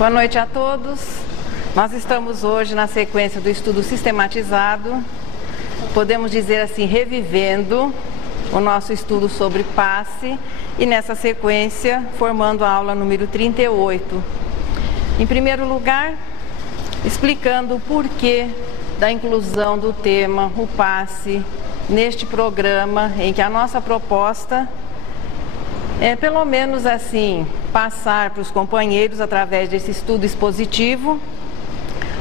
Boa noite a todos. Nós estamos hoje na sequência do estudo sistematizado, podemos dizer assim, revivendo o nosso estudo sobre passe e nessa sequência formando a aula número 38. Em primeiro lugar, explicando o porquê da inclusão do tema o passe neste programa, em que a nossa proposta é pelo menos assim passar para os companheiros, através desse estudo expositivo,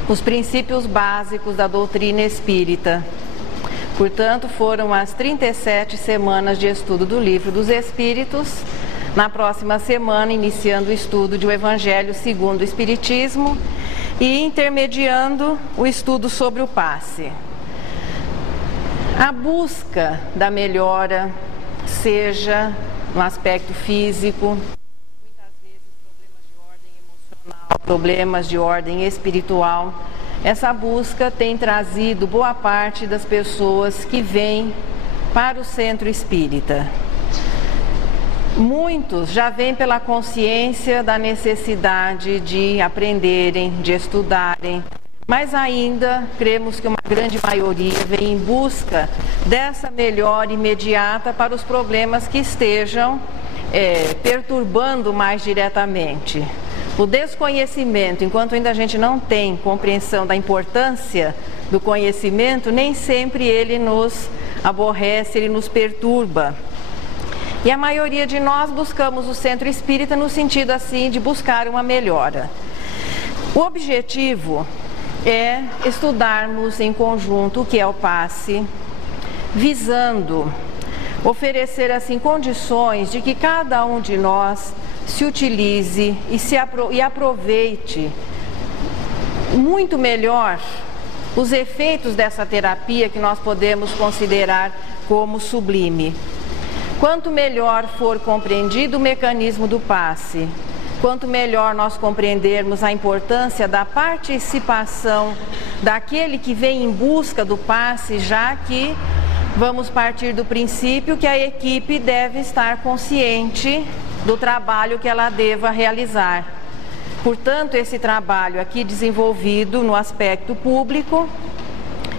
os princípios básicos da doutrina espírita. Portanto, foram as 37 semanas de estudo do Livro dos Espíritos. Na próxima semana, iniciando o estudo de O Evangelho segundo o Espiritismo e intermediando o estudo sobre o passe. A busca da melhora, seja no aspecto físico, muitas vezes problemas de ordem emocional, problemas de ordem espiritual, essa busca tem trazido boa parte das pessoas que vêm para o centro espírita. Muitos já vêm pela consciência da necessidade de aprenderem, de estudarem, mas ainda cremos que uma grande maioria vem em busca dessa melhora imediata para os problemas que estejam perturbando mais diretamente. O desconhecimento, enquanto ainda a gente não tem compreensão da importância do conhecimento, nem sempre ele nos aborrece, ele nos perturba. E a maioria de nós buscamos o centro espírita no sentido assim de buscar uma melhora. O objetivo é estudarmos em conjunto o que é o passe, visando oferecer assim condições de que cada um de nós se utilize e aproveite muito melhor os efeitos dessa terapia que nós podemos considerar como sublime. Quanto melhor for compreendido o mecanismo do passe, quanto melhor nós compreendermos a importância da participação daquele que vem em busca do passe, já que vamos partir do princípio que a equipe deve estar consciente do trabalho que ela deva realizar. Portanto, esse trabalho aqui desenvolvido no aspecto público,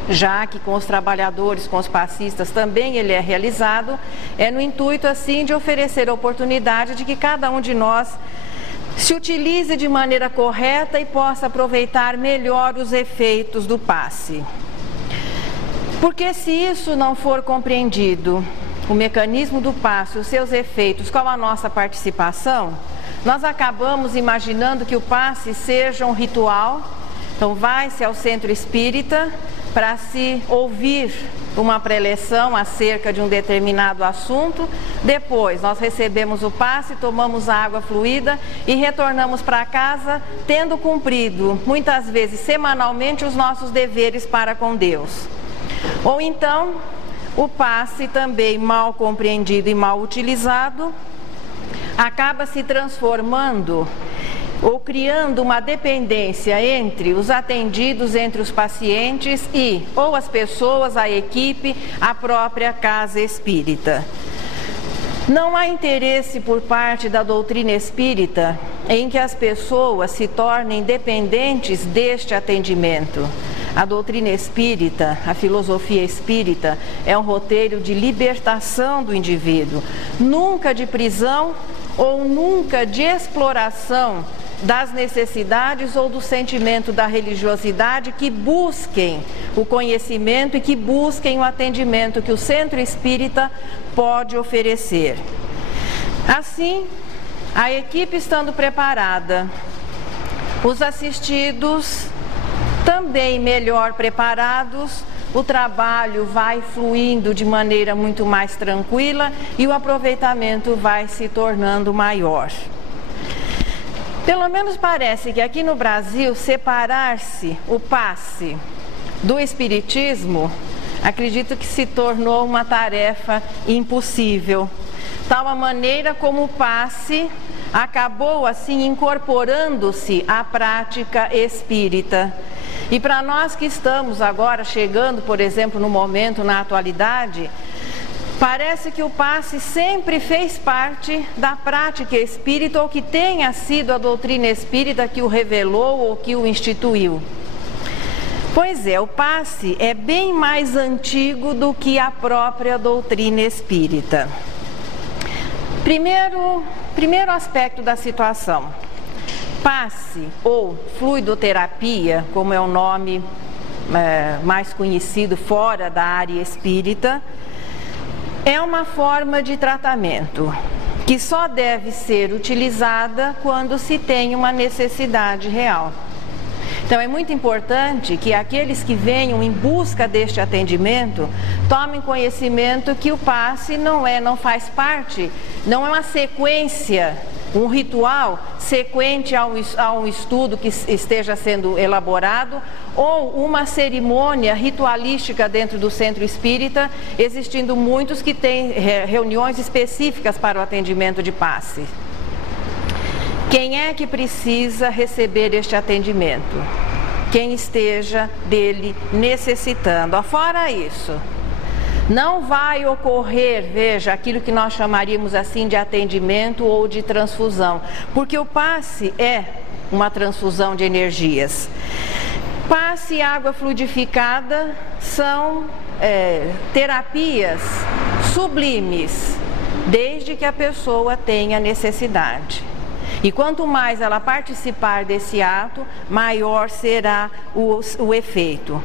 já que com os trabalhadores, com os passistas também ele é realizado, é no intuito assim de oferecer a oportunidade de que cada um de nós se utilize de maneira correta e possa aproveitar melhor os efeitos do passe. Porque se isso não for compreendido, o mecanismo do passe, os seus efeitos, qual a nossa participação, nós acabamos imaginando que o passe seja um ritual. Então vai-se ao centro espírita para se ouvir uma preleção acerca de um determinado assunto. Depois nós recebemos o passe, tomamos a água fluida e retornamos para casa tendo cumprido, muitas vezes semanalmente, os nossos deveres para com Deus. Ou então, o passe também mal compreendido e mal utilizado acaba se transformando ou criando uma dependência entre os atendidos, entre os pacientes e ou as pessoas, a equipe, a própria casa espírita. Não há interesse por parte da doutrina espírita em que as pessoas se tornem dependentes deste atendimento. A doutrina espírita, a filosofia espírita, é um roteiro de libertação do indivíduo, nunca de prisão ou nunca de exploração das necessidades ou do sentimento da religiosidade, que busquem o conhecimento e que busquem o atendimento que o centro espírita pode oferecer. Assim, a equipe estando preparada, os assistidos também melhor preparados, o trabalho vai fluindo de maneira muito mais tranquila e o aproveitamento vai se tornando maior. Pelo menos parece que aqui no Brasil, separar-se o passe do espiritismo, acredito que se tornou uma tarefa impossível. Tal a maneira como o passe acabou assim incorporando-se à prática espírita. E para nós que estamos agora chegando, por exemplo, no momento, na atualidade, Parece que o passe sempre fez parte da prática espírita, ou que tenha sido a doutrina espírita que o revelou ou que o instituiu. Pois é, o passe é bem mais antigo do que a própria doutrina espírita. Primeiro aspecto da situação. Passe ou fluidoterapia, como é o nome mais conhecido fora da área espírita, é uma forma de tratamento que só deve ser utilizada quando se tem uma necessidade real. Então é muito importante que aqueles que venham em busca deste atendimento tomem conhecimento que o passe não faz parte, não é uma sequência, um ritual sequente a um estudo que esteja sendo elaborado, ou uma cerimônia ritualística dentro do centro espírita, existindo muitos que têm reuniões específicas para o atendimento de passe. Quem é que precisa receber este atendimento? Quem esteja dele necessitando. Fora isso, não vai ocorrer, veja, aquilo que nós chamaríamos assim de atendimento ou de transfusão, porque o passe é uma transfusão de energias. Passe e água fluidificada são terapias sublimes, desde que a pessoa tenha necessidade. E quanto mais ela participar desse ato, maior será o efeito.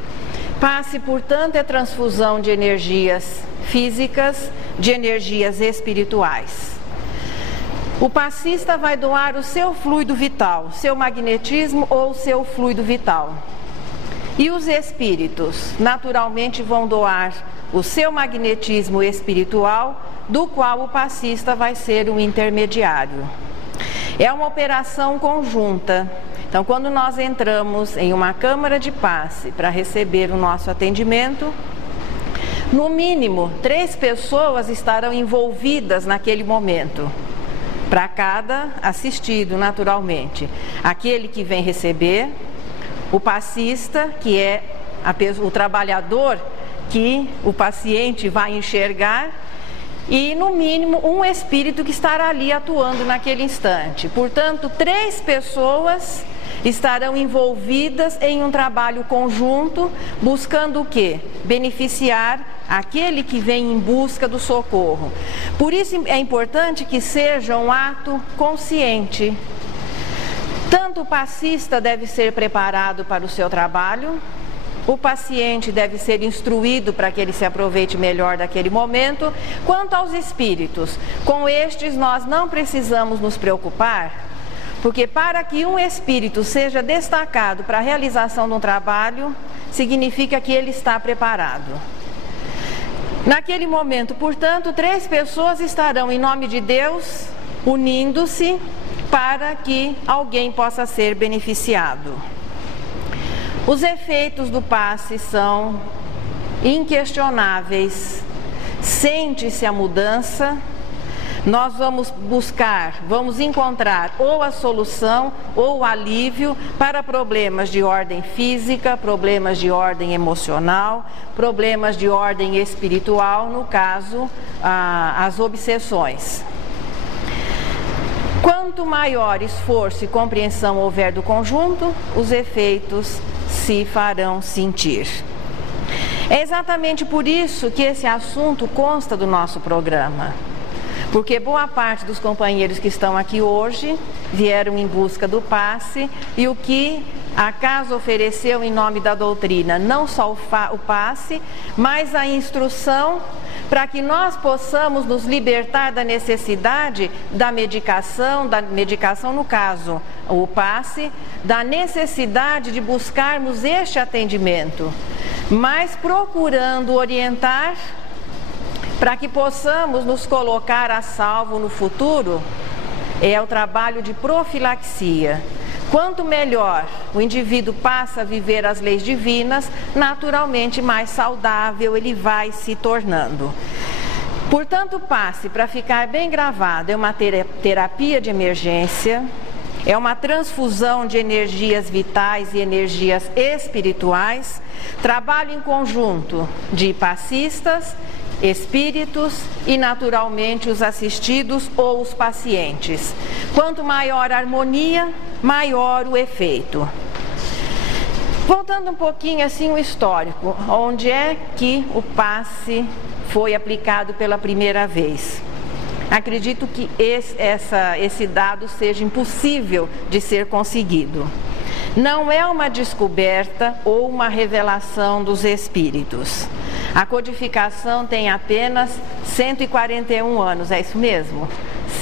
Passe, portanto, é transfusão de energias físicas, de energias espirituais. O passista vai doar o seu fluido vital, seu magnetismo ou seu fluido vital. E os espíritos, naturalmente, vão doar o seu magnetismo espiritual, do qual o passista vai ser o intermediário. É uma operação conjunta. Então, quando nós entramos em uma câmara de passe para receber o nosso atendimento, no mínimo 3 pessoas estarão envolvidas naquele momento, para cada assistido, naturalmente. Aquele que vem receber, o passista, que é o trabalhador que o paciente vai enxergar, e no mínimo um espírito que estará ali atuando naquele instante. Portanto, 3 pessoas estarão envolvidas em um trabalho conjunto, buscando o quê? Beneficiar aquele que vem em busca do socorro. Por isso é importante que seja um ato consciente. Tanto o passista deve ser preparado para o seu trabalho, o paciente deve ser instruído para que ele se aproveite melhor daquele momento. Quanto aos espíritos, com estes nós não precisamos nos preocupar, porque para que um espírito seja destacado para a realização de um trabalho, significa que ele está preparado. Naquele momento, portanto, 3 pessoas estarão em nome de Deus, unindo-se para que alguém possa ser beneficiado. Os efeitos do passe são inquestionáveis. Sente-se a mudança, nós vamos encontrar ou a solução ou o alívio para problemas de ordem física, problemas de ordem emocional, problemas de ordem espiritual, no caso, as obsessões. Quanto maior esforço e compreensão houver do conjunto, os efeitos se farão sentir. É exatamente por isso que esse assunto consta do nosso programa, porque boa parte dos companheiros que estão aqui hoje vieram em busca do passe, e o que a casa ofereceu em nome da doutrina, não só o passe, mas a instrução para que nós possamos nos libertar da necessidade da medicação no caso, o passe, da necessidade de buscarmos este atendimento, mas procurando orientar para que possamos nos colocar a salvo no futuro. É o trabalho de profilaxia. Quanto melhor o indivíduo passa a viver as leis divinas, naturalmente mais saudável ele vai se tornando. Portanto, o passe, para ficar bem gravado, é uma terapia de emergência, é uma transfusão de energias vitais e energias espirituais, trabalho em conjunto de passistas espíritos e, naturalmente, os assistidos ou os pacientes. Quanto maior a harmonia, maior o efeito. Voltando um pouquinho assim o histórico, onde é que o passe foi aplicado pela primeira vez? Acredito que esse dado seja impossível de ser conseguido. Não é uma descoberta ou uma revelação dos espíritos. A codificação tem apenas 141 anos, é isso mesmo?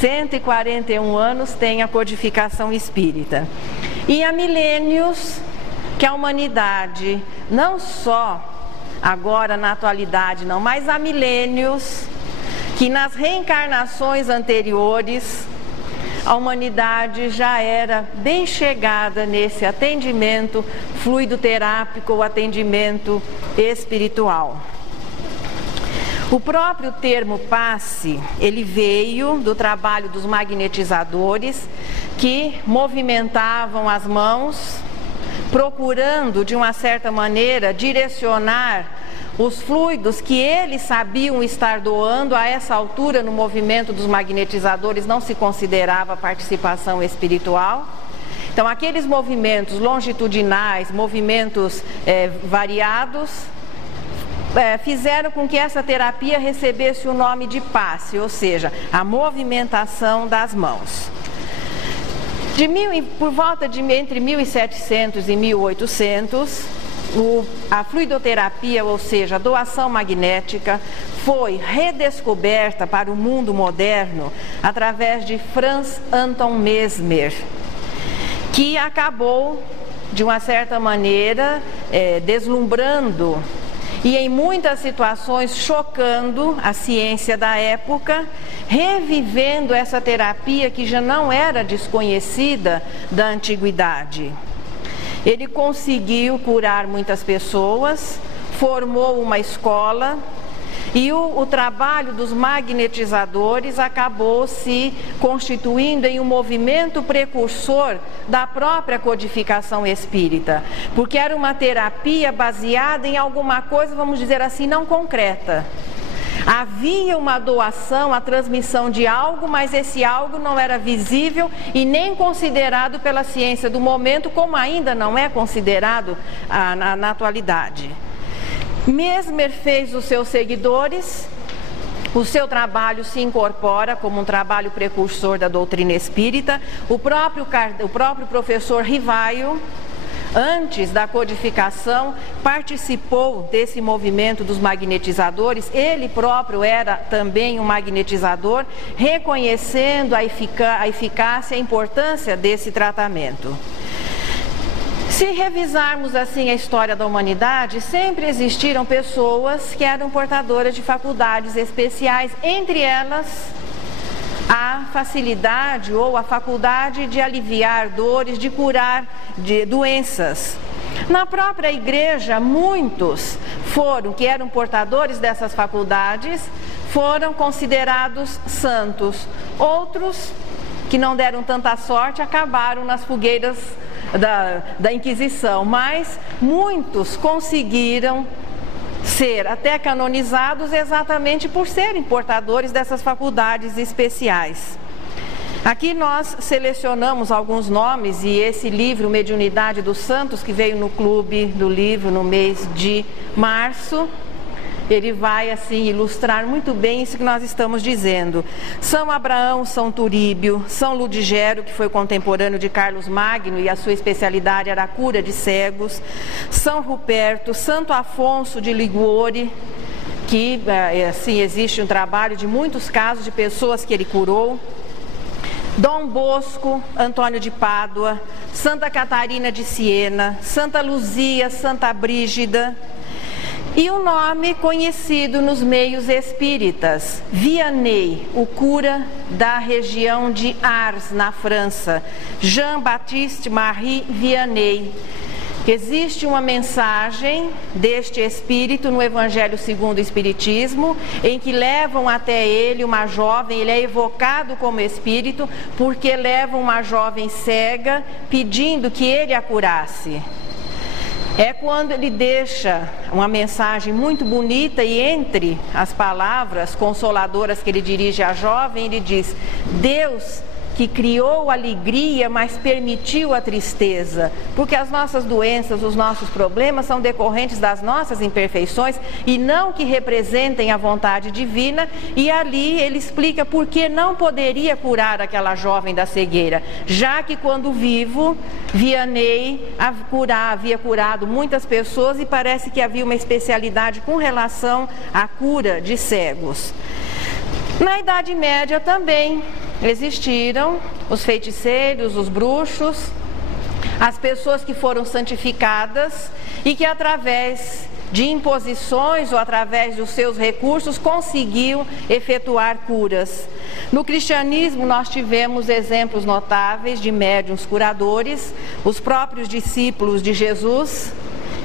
141 anos tem a codificação espírita. E há milênios que a humanidade, não só agora na atualidade não, mas há milênios que nas reencarnações anteriores a humanidade já era bem chegada nesse atendimento fluidoterápico, o atendimento espiritual. O próprio termo passe, ele veio do trabalho dos magnetizadores que movimentavam as mãos, procurando de uma certa maneira direcionar os fluidos que eles sabiam estar doando. A essa altura, no movimento dos magnetizadores, não se considerava participação espiritual. Então, aqueles movimentos longitudinais, movimentos variados, fizeram com que essa terapia recebesse o nome de passe, ou seja, a movimentação das mãos. Por volta de entre 1700 e 1800, a fluidoterapia, ou seja, a doação magnética, foi redescoberta para o mundo moderno através de Franz Anton Mesmer, que acabou, de uma certa maneira, deslumbrando e em muitas situações chocando a ciência da época, revivendo essa terapia que já não era desconhecida da antiguidade. Ele conseguiu curar muitas pessoas, formou uma escola e o trabalho dos magnetizadores acabou se constituindo em um movimento precursor da própria codificação espírita, porque era uma terapia baseada em alguma coisa, vamos dizer assim, não concreta. Havia uma doação, a transmissão de algo, mas esse algo não era visível e nem considerado pela ciência do momento, como ainda não é considerado na atualidade. Mesmer fez os seus seguidores, o seu trabalho se incorpora como um trabalho precursor da doutrina espírita. O próprio professor Rivaio, antes da codificação, participou desse movimento dos magnetizadores. Ele próprio era também um magnetizador, reconhecendo a eficácia e a importância desse tratamento. Se revisarmos assim a história da humanidade, sempre existiram pessoas que eram portadoras de faculdades especiais, entre elas a facilidade ou a faculdade de aliviar dores, de curar de doenças. Na própria igreja, muitos que eram portadores dessas faculdades, foram considerados santos. Outros, que não deram tanta sorte, acabaram nas fogueiras da Inquisição, mas muitos conseguiram ser até canonizados exatamente por serem portadores dessas faculdades especiais. Aqui nós selecionamos alguns nomes, e esse livro, Mediunidade dos Santos, que veio no Clube do Livro no mês de março, ele vai assim ilustrar muito bem isso que nós estamos dizendo. São Abraão, São Turíbio, São Ludigero, que foi contemporâneo de Carlos Magno e a sua especialidade era a cura de cegos, São Ruperto, Santo Afonso de Liguori, que assim existe um trabalho de muitos casos de pessoas que ele curou, Dom Bosco, Antônio de Pádua, Santa Catarina de Siena, Santa Luzia, Santa Brígida. E o nome conhecido nos meios espíritas, Vianney, o cura da região de Ars, na França, Jean-Baptiste Marie Vianney. Existe uma mensagem deste espírito no Evangelho segundo o Espiritismo, em que levam até ele uma jovem, ele é evocado como espírito, porque levam uma jovem cega pedindo que ele a curasse. é quando ele deixa uma mensagem muito bonita e entre as palavras consoladoras que ele dirige à jovem, ele diz: Deus que criou a alegria, mas permitiu a tristeza, porque as nossas doenças, os nossos problemas são decorrentes das nossas imperfeições e não que representem a vontade divina. E ali ele explica por que não poderia curar aquela jovem da cegueira, já que quando vivo, Vianney havia curado muitas pessoas e parece que havia uma especialidade com relação à cura de cegos. Na Idade Média também existiram os feiticeiros, os bruxos, as pessoas que foram santificadas e que através de imposições ou através dos seus recursos conseguiam efetuar curas. No cristianismo nós tivemos exemplos notáveis de médiuns curadores, os próprios discípulos de Jesus,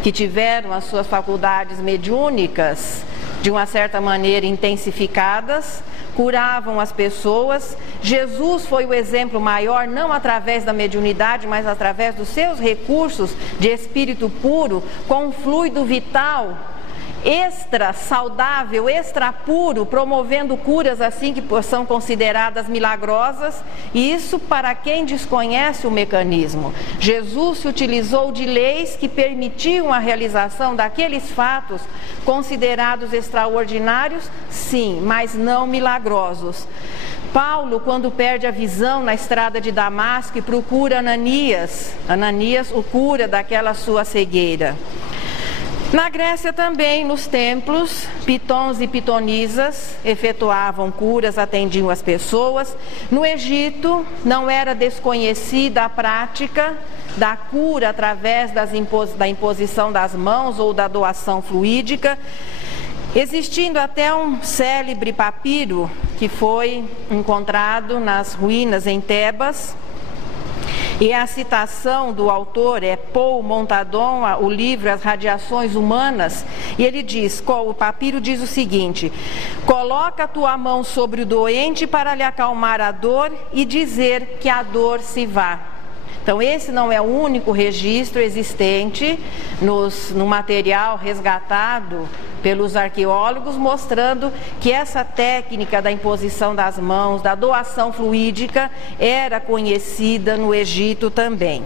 que tiveram as suas faculdades mediúnicas de uma certa maneira intensificadas, curavam as pessoas. Jesus foi o exemplo maior, não através da mediunidade, mas através dos seus recursos de espírito puro, com um fluido vital extra saudável, extra puro, promovendo curas assim que são consideradas milagrosas. E isso para quem desconhece o mecanismo. Jesus se utilizou de leis que permitiam a realização daqueles fatos considerados extraordinários, sim, mas não milagrosos. Paulo, quando perde a visão na estrada de Damasco e procura Ananias o cura daquela sua cegueira. Na Grécia também, nos templos, pitons e pitonisas efetuavam curas, atendiam as pessoas. No Egito, não era desconhecida a prática da cura através da imposição das mãos ou da doação fluídica, existindo até um célebre papiro que foi encontrado nas ruínas em Tebas. E a citação do autor é Paul Montadon, o livro As Radiações Humanas, e ele diz, o papiro diz o seguinte: coloca a tua mão sobre o doente para lhe acalmar a dor e dizer que a dor se vá. Então esse não é o único registro existente no material resgatado pelos arqueólogos, mostrando que essa técnica da imposição das mãos, da doação fluídica, era conhecida no Egito também.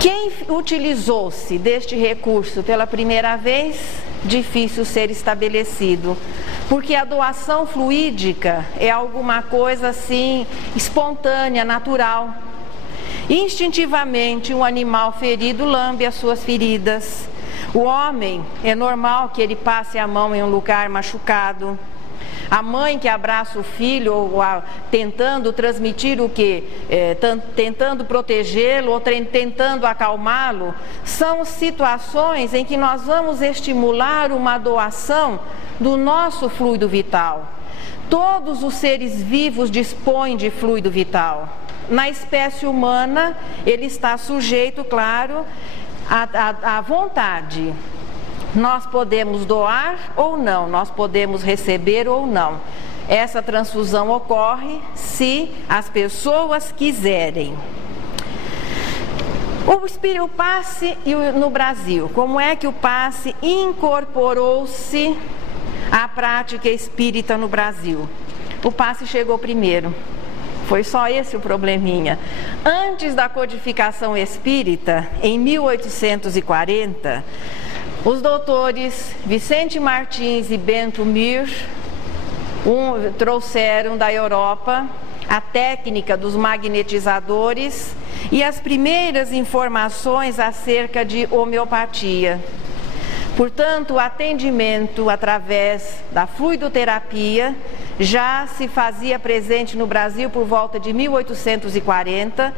Quem utilizou-se deste recurso pela primeira vez, difícil ser estabelecido, porque a doação fluídica é alguma coisa assim espontânea, natural. Instintivamente, um animal ferido lambe as suas feridas. O homem, é normal que ele passe a mão em um lugar machucado. A mãe que abraça o filho, tentando transmitir o quê? Tentando protegê-lo ou tentando acalmá-lo. São situações em que nós vamos estimular uma doação do nosso fluido vital. Todos os seres vivos dispõem de fluido vital. Na espécie humana, ele está sujeito, claro, à vontade. Nós podemos doar ou não, nós podemos receber ou não. Essa transfusão ocorre se as pessoas quiserem. O passe no Brasil, como é que o passe incorporou-se à prática espírita no Brasil? O passe chegou primeiro. Foi só esse o probleminha. Antes da codificação espírita, em 1840, os doutores Vicente Martins e Bento Mir trouxeram da Europa a técnica dos magnetizadores e as primeiras informações acerca de homeopatia. Portanto, o atendimento através da fluidoterapia já se fazia presente no Brasil por volta de 1840.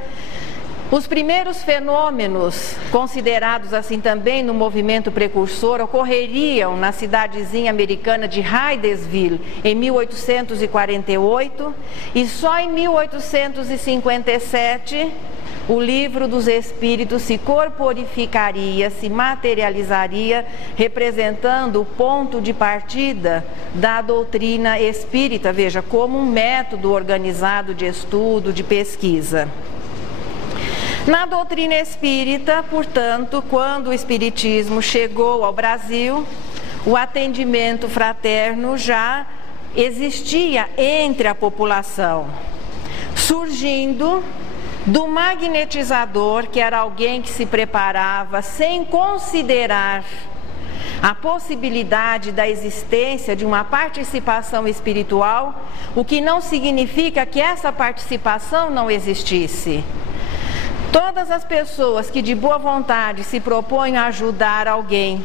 Os primeiros fenômenos, considerados assim também no movimento precursor, ocorreriam na cidadezinha americana de Hydesville em 1848 e só em 1857 o livro dos Espíritos se corporificaria, se materializaria, representando o ponto de partida da doutrina espírita, veja, como um método organizado de estudo, de pesquisa. Na doutrina espírita, portanto, quando o espiritismo chegou ao Brasil, o atendimento fraterno já existia entre a população, surgindo do magnetizador, que era alguém que se preparava sem considerar a possibilidade da existência de uma participação espiritual, o que não significa que essa participação não existisse. Todas as pessoas que de boa vontade se propõem a ajudar alguém,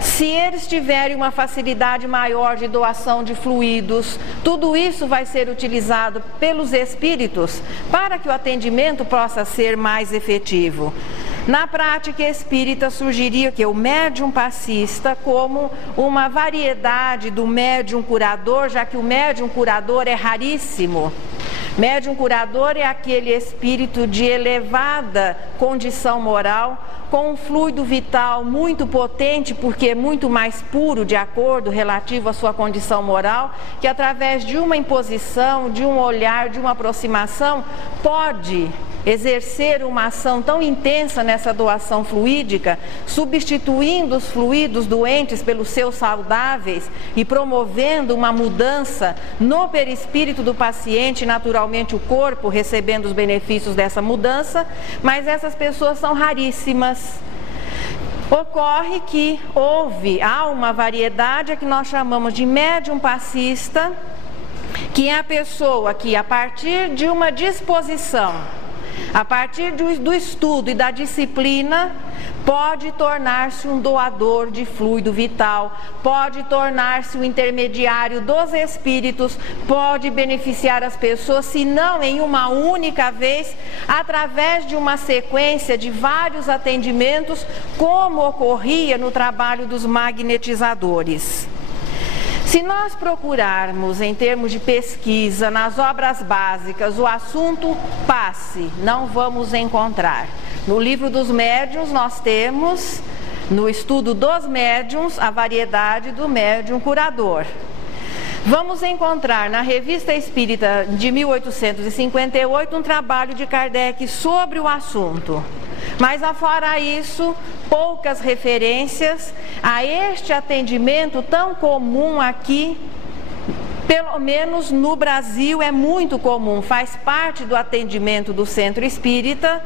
se eles tiverem uma facilidade maior de doação de fluidos, tudo isso vai ser utilizado pelos espíritos para que o atendimento possa ser mais efetivo. Na prática espírita surgiria que o médium passista como uma variedade do médium curador, já que o médium curador é raríssimo. Médium curador é aquele espírito de elevada condição moral, com um fluido vital muito potente, porque é muito mais puro de acordo relativo à sua condição moral, que através de uma imposição, de um olhar, de uma aproximação, pode exercer uma ação tão intensa nessa doação fluídica, substituindo os fluidos doentes pelos seus saudáveis e promovendo uma mudança no perispírito do paciente, naturalmente o corpo recebendo os benefícios dessa mudança, mas essas pessoas são raríssimas. Ocorre que há uma variedade que nós chamamos de médium passista, que é a pessoa que, a partir de uma disposição, a partir do estudo e da disciplina, pode tornar-se um doador de fluido vital, pode tornar-se um intermediário dos espíritos, pode beneficiar as pessoas, se não em uma única vez, através de uma sequência de vários atendimentos, como ocorria no trabalho dos magnetizadores. Se nós procurarmos em termos de pesquisa nas obras básicas o assunto passe, não vamos encontrar. No livro dos médiuns nós temos, no estudo dos médiuns, a variedade do médium curador. Vamos encontrar na Revista Espírita de 1858 um trabalho de Kardec sobre o assunto. Mas afora isso, poucas referências a este atendimento tão comum aqui, pelo menos no Brasil é muito comum, faz parte do atendimento do centro espírita,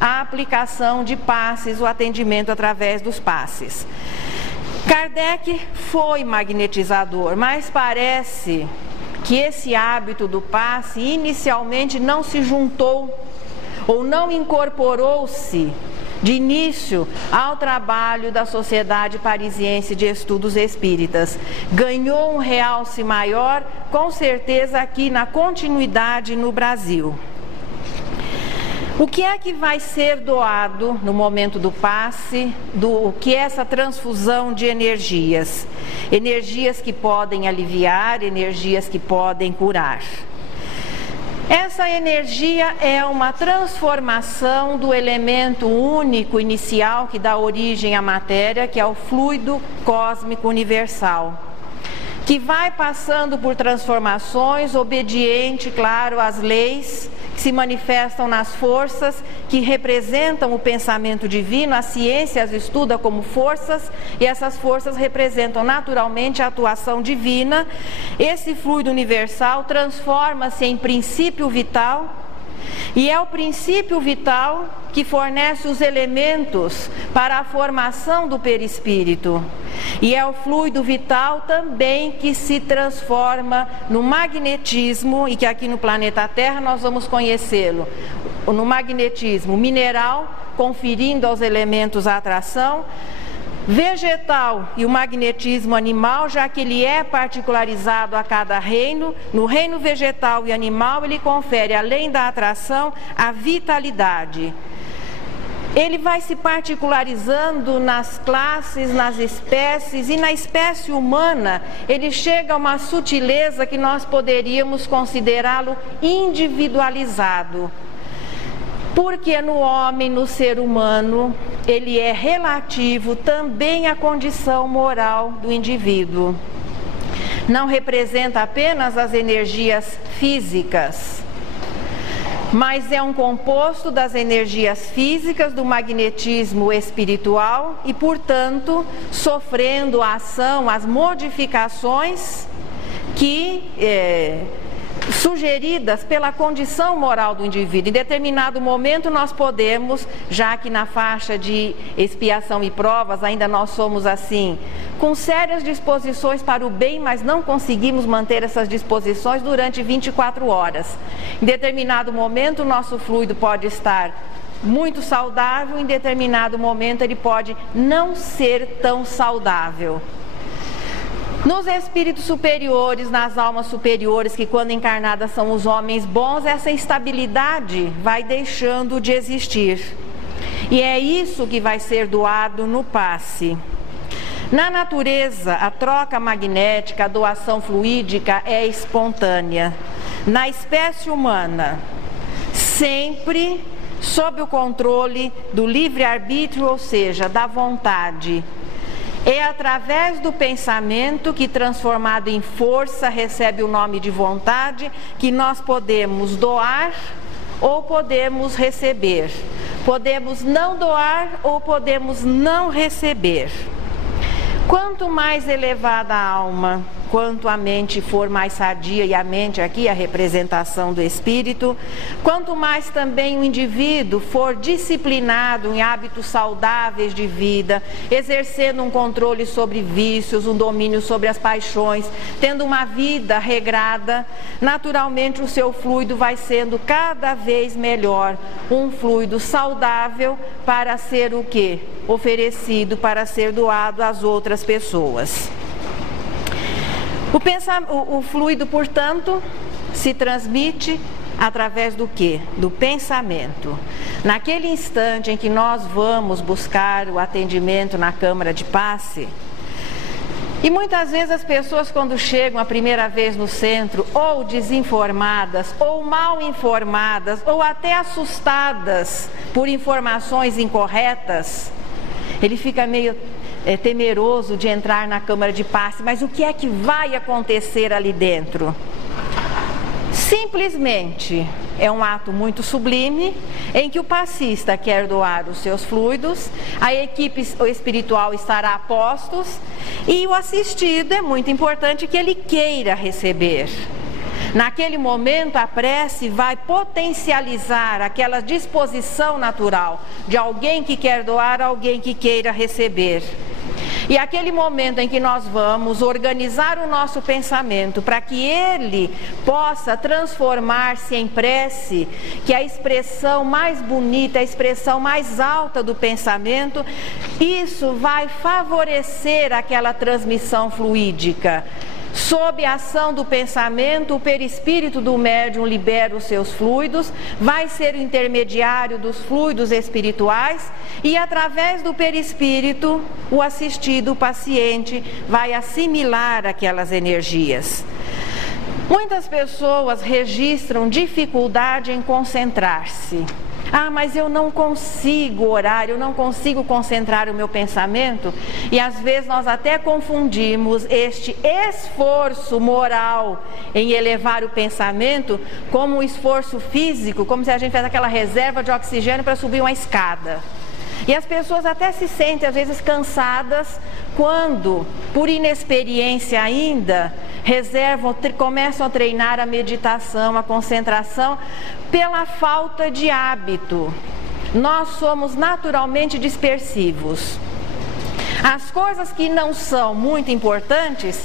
a aplicação de passes, o atendimento através dos passes. Kardec foi magnetizador, mas parece que esse hábito do passe inicialmente não se juntou ou não incorporou-se de início ao trabalho da Sociedade Parisiense de Estudos Espíritas. Ganhou um realce maior, com certeza, aqui na continuidade no Brasil. O que é que vai ser doado no momento do passe, do que é essa transfusão de energias? Energias que podem aliviar, energias que podem curar. Essa energia é uma transformação do elemento único inicial que dá origem à matéria, que é o fluido cósmico universal, que vai passando por transformações, obediente, claro, às leis que se manifestam nas forças que representam o pensamento divino. A ciência as estuda como forças e essas forças representam naturalmente a atuação divina. Esse fluido universal transforma-se em princípio vital e é o princípio vital que fornece os elementos para a formação do perispírito. E é o fluido vital também que se transforma no magnetismo, e que aqui no planeta Terra nós vamos conhecê-lo, no magnetismo mineral, conferindo aos elementos a atração, vegetal e o magnetismo animal, já que ele é particularizado a cada reino. No reino vegetal e animal ele confere, além da atração, a vitalidade. Ele vai se particularizando nas classes, nas espécies, e na espécie humana ele chega a uma sutileza que nós poderíamos considerá-lo individualizado. Porque no homem, no ser humano, ele é relativo também à condição moral do indivíduo. Não representa apenas as energias físicas, mas é um composto das energias físicas, do magnetismo espiritual e, portanto, sofrendo a ação, as modificações sugeridas pela condição moral do indivíduo. Em determinado momento nós podemos, já que na faixa de expiação e provas ainda nós somos assim, com sérias disposições para o bem, mas não conseguimos manter essas disposições durante 24 horas. Em determinado momento o nosso fluido pode estar muito saudável, em determinado momento ele pode não ser tão saudável. Nos espíritos superiores, nas almas superiores, que quando encarnadas são os homens bons, essa instabilidade vai deixando de existir. E é isso que vai ser doado no passe. Na natureza, a troca magnética, a doação fluídica é espontânea. Na espécie humana, sempre sob o controle do livre-arbítrio, ou seja, da vontade. É através do pensamento que, transformado em força, recebe o nome de vontade, que nós podemos doar ou podemos receber. Podemos não doar ou podemos não receber. Quanto mais elevada a alma, quanto a mente for mais sadia, e a mente aqui é a representação do espírito, quanto mais também o indivíduo for disciplinado em hábitos saudáveis de vida, exercendo um controle sobre vícios, um domínio sobre as paixões, tendo uma vida regrada, naturalmente o seu fluido vai sendo cada vez melhor, um fluido saudável para ser o quê? Oferecido, para ser doado às outras pessoas. O fluido, portanto, se transmite através do quê? Do pensamento. Naquele instante em que nós vamos buscar o atendimento na câmara de passe, e muitas vezes as pessoas, quando chegam a primeira vez no centro, ou desinformadas, ou mal informadas, ou até assustadas por informações incorretas, ele fica meio temeroso de entrar na câmara de passe. Mas o que é que vai acontecer ali dentro? Simplesmente é um ato muito sublime, em que o passista quer doar os seus fluidos, a equipe espiritual estará a postos, e o assistido é muito importante que ele queira receber. Naquele momento a prece vai potencializar aquela disposição natural de alguém que quer doar, alguém que queira receber. E aquele momento em que nós vamos organizar o nosso pensamento para que ele possa transformar-se em prece, que é a expressão mais bonita, a expressão mais alta do pensamento, isso vai favorecer aquela transmissão fluídica. Sob a ação do pensamento, o perispírito do médium libera os seus fluidos, vai ser o intermediário dos fluidos espirituais, e através do perispírito, o assistido, o paciente, vai assimilar aquelas energias. Muitas pessoas registram dificuldade em concentrar-se. Ah, mas eu não consigo orar, eu não consigo concentrar o meu pensamento. E às vezes nós até confundimos este esforço moral em elevar o pensamento como um esforço físico, como se a gente fizesse aquela reserva de oxigênio para subir uma escada. E as pessoas até se sentem às vezes cansadas quando, por inexperiência ainda, começam a treinar a meditação, a concentração, pela falta de hábito. Nós somos naturalmente dispersivos. As coisas que não são muito importantes,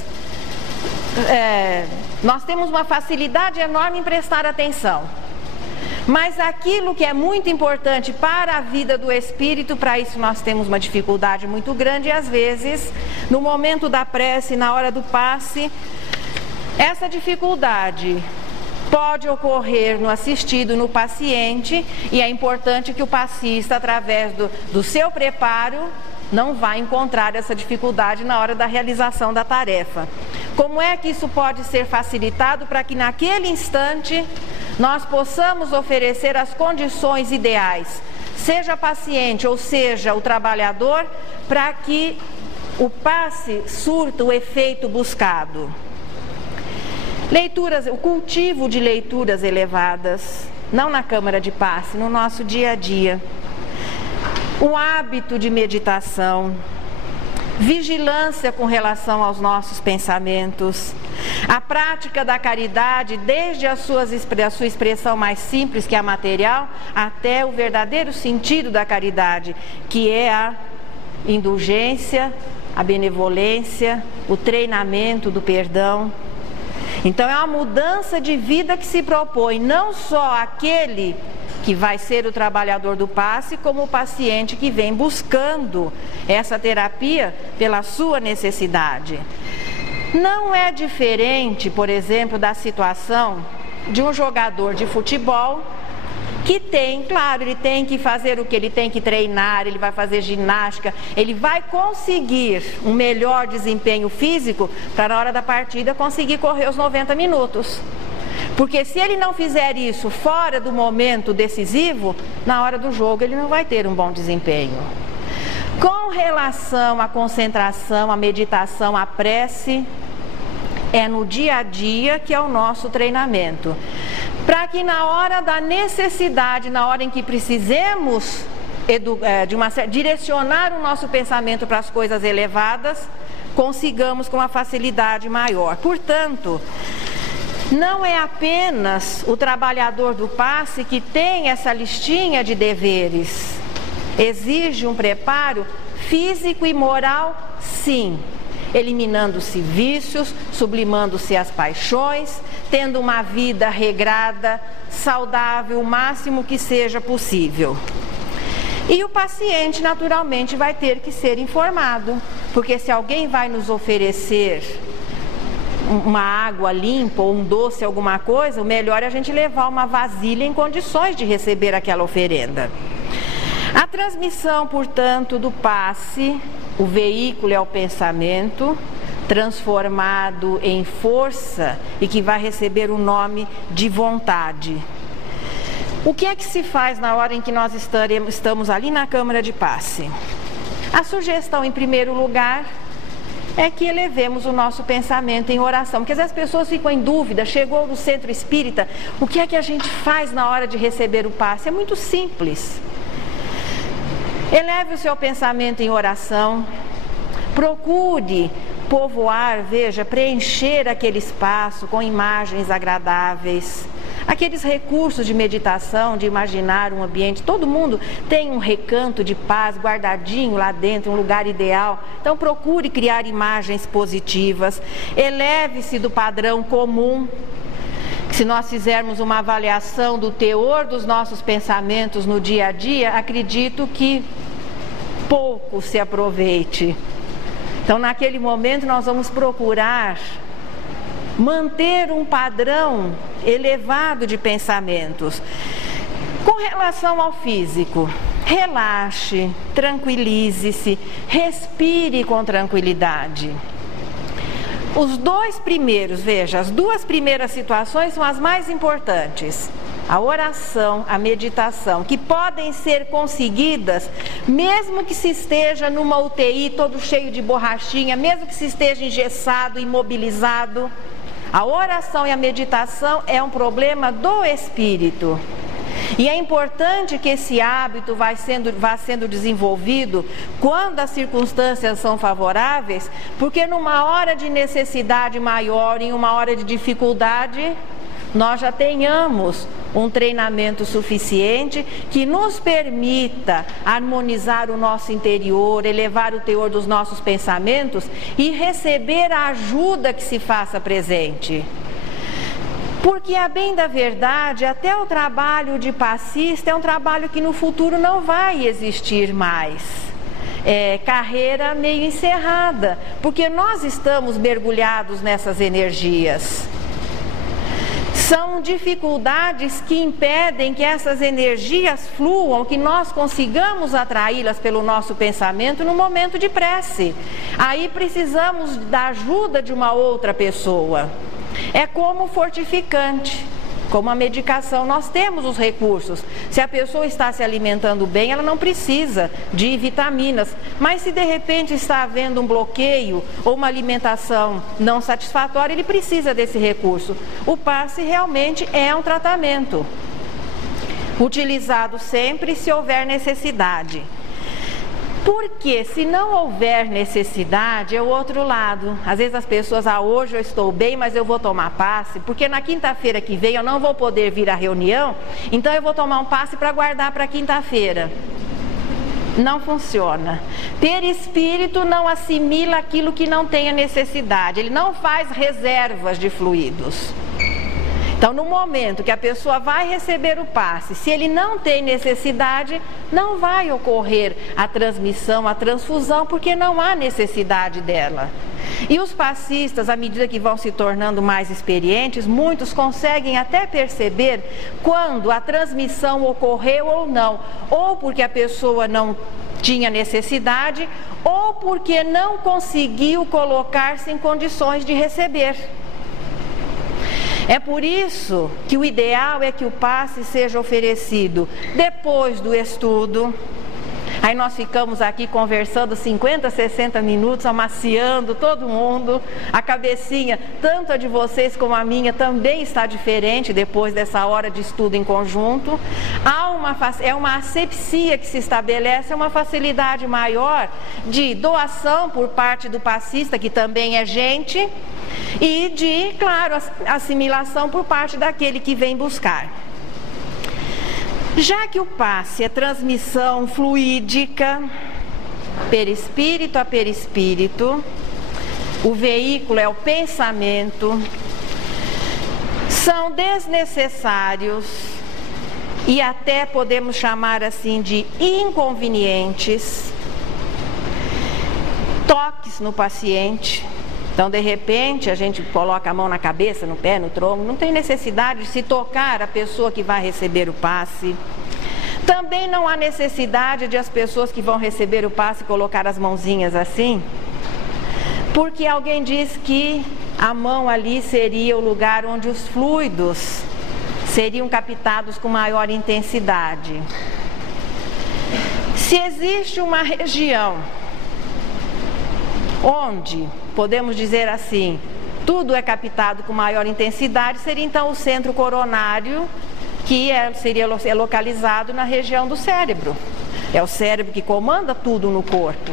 nós temos uma facilidade enorme em prestar atenção. Mas aquilo que é muito importante para a vida do espírito, para isso nós temos uma dificuldade muito grande, e às vezes, no momento da prece, na hora do passe, essa dificuldade pode ocorrer no assistido, no paciente, e é importante que o passista, através do seu preparo, não vai encontrar essa dificuldade na hora da realização da tarefa. Como é que isso pode ser facilitado para que naquele instante nós possamos oferecer as condições ideais, seja paciente ou seja o trabalhador, para que o passe surta o efeito buscado? O cultivo de leituras elevadas, não na câmara de passe, no nosso dia a dia. O hábito de meditação, vigilância com relação aos nossos pensamentos, a prática da caridade, desde a sua expressão mais simples, que é a material, até o verdadeiro sentido da caridade, que é a indulgência, a benevolência, o treinamento do perdão. Então é uma mudança de vida que se propõe, não só aquele que vai ser o trabalhador do passe, como o paciente que vem buscando essa terapia pela sua necessidade. Não é diferente, por exemplo, da situação de um jogador de futebol que tem, claro, ele tem que fazer o que? Ele tem que treinar, ele vai fazer ginástica, ele vai conseguir um melhor desempenho físico para na hora da partida conseguir correr os 90 minutos. Porque se ele não fizer isso fora do momento decisivo, na hora do jogo ele não vai ter um bom desempenho. Com relação à concentração, à meditação, à prece, é no dia a dia que é o nosso treinamento. Para que na hora da necessidade, na hora em que precisemos direcionar o nosso pensamento para as coisas elevadas, consigamos com uma facilidade maior. Portanto, não é apenas o trabalhador do passe que tem essa listinha de deveres. Exige um preparo físico e moral, sim. Eliminando-se vícios, sublimando-se as paixões, tendo uma vida regrada, saudável, o máximo que seja possível. E o paciente, naturalmente, vai ter que ser informado, porque se alguém vai nos oferecer uma água limpa ou um doce, alguma coisa, o melhor é a gente levar uma vasilha em condições de receber aquela oferenda. A transmissão, portanto, do passe, o veículo é o pensamento, transformado em força e que vai receber o nome de vontade. O que é que se faz na hora em que nós estamos ali na câmara de passe? A sugestão, em primeiro lugar, é que elevemos o nosso pensamento em oração, porque às vezes as pessoas ficam em dúvida, chegou no centro espírita, o que é que a gente faz na hora de receber o passe? É muito simples. Eleve o seu pensamento em oração, procure povoar, preencher aquele espaço com imagens agradáveis, aqueles recursos de meditação, de imaginar um ambiente. Todo mundo tem um recanto de paz guardadinho lá dentro, um lugar ideal. Então procure criar imagens positivas, eleve-se do padrão comum. Se nós fizermos uma avaliação do teor dos nossos pensamentos no dia a dia, acredito que pouco se aproveite. Então, naquele momento, nós vamos procurar manter um padrão elevado de pensamentos. Com relação ao físico, relaxe, tranquilize-se, respire com tranquilidade. Os dois primeiros, as duas primeiras situações são as mais importantes. A oração, a meditação, que podem ser conseguidas mesmo que se esteja numa UTI todo cheio de borrachinha, mesmo que se esteja engessado, imobilizado. A oração e a meditação é um problema do espírito. E é importante que esse hábito vá sendo desenvolvido quando as circunstâncias são favoráveis, porque numa hora de necessidade maior, em uma hora de dificuldade, nós já tenhamos um treinamento suficiente que nos permita harmonizar o nosso interior, elevar o teor dos nossos pensamentos e receber a ajuda que se faça presente. Porque, a bem da verdade, até o trabalho de passista é um trabalho que no futuro não vai existir mais. É carreira meio encerrada, porque nós estamos mergulhados nessas energias. São dificuldades que impedem que essas energias fluam, que nós consigamos atraí-las pelo nosso pensamento no momento de prece. Aí precisamos da ajuda de uma outra pessoa. É como fortificante, como a medicação. Nós temos os recursos. Se a pessoa está se alimentando bem, ela não precisa de vitaminas. Mas se de repente está havendo um bloqueio ou uma alimentação não satisfatória, ele precisa desse recurso. O passe realmente é um tratamento. utilizado sempre se houver necessidade. Porque se não houver necessidade, é o outro lado. Às vezes as pessoas, hoje eu estou bem, mas eu vou tomar passe, porque na quinta-feira que vem eu não vou poder vir à reunião, então eu vou tomar um passe para guardar para quinta-feira. Não funciona. Perispírito não assimila aquilo que não tenha necessidade, ele não faz reservas de fluidos. Então, no momento que a pessoa vai receber o passe, se ele não tem necessidade, não vai ocorrer a transmissão, a transfusão, porque não há necessidade dela. E os passistas, à medida que vão se tornando mais experientes, muitos conseguem até perceber quando a transmissão ocorreu ou não, ou porque a pessoa não tinha necessidade, ou porque não conseguiu colocar-se em condições de receber. É por isso que o ideal é que o passe seja oferecido depois do estudo. Aí nós ficamos aqui conversando 50, 60 minutos, amaciando todo mundo. A cabecinha, tanto a de vocês como a minha, também está diferente depois dessa hora de estudo em conjunto. É uma asepsia que se estabelece, é uma facilidade maior de doação por parte do passista, que também é gente, e de, claro, assimilação por parte daquele que vem buscar. Já que o passe é transmissão fluídica, perispírito a perispírito, o veículo é o pensamento, são desnecessários e até podemos chamar assim de inconvenientes toques no paciente. Então, de repente, a gente coloca a mão na cabeça, no pé, no tronco, não tem necessidade de se tocar a pessoa que vai receber o passe. Também não há necessidade de as pessoas que vão receber o passe colocar as mãozinhas assim, porque alguém diz que a mão ali seria o lugar onde os fluidos seriam captados com maior intensidade. Se existe uma região onde, podemos dizer assim, tudo é captado com maior intensidade, seria então o centro coronário, que seria localizado na região do cérebro. É o cérebro que comanda tudo no corpo.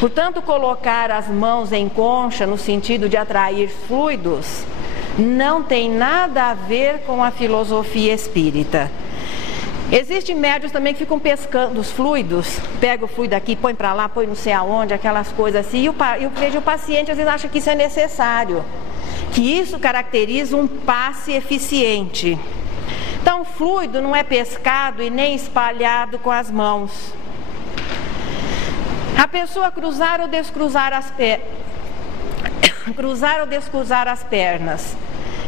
Portanto, colocar as mãos em concha no sentido de atrair fluidos não tem nada a ver com a filosofia espírita. Existem médiuns também que ficam pescando os fluidos, pega o fluido aqui, põe para lá, põe não sei aonde, aquelas coisas assim, e o paciente às vezes acha que isso é necessário, que isso caracteriza um passe eficiente. Então, o fluido não é pescado e nem espalhado com as mãos. A pessoa cruzar ou descruzar as pernas.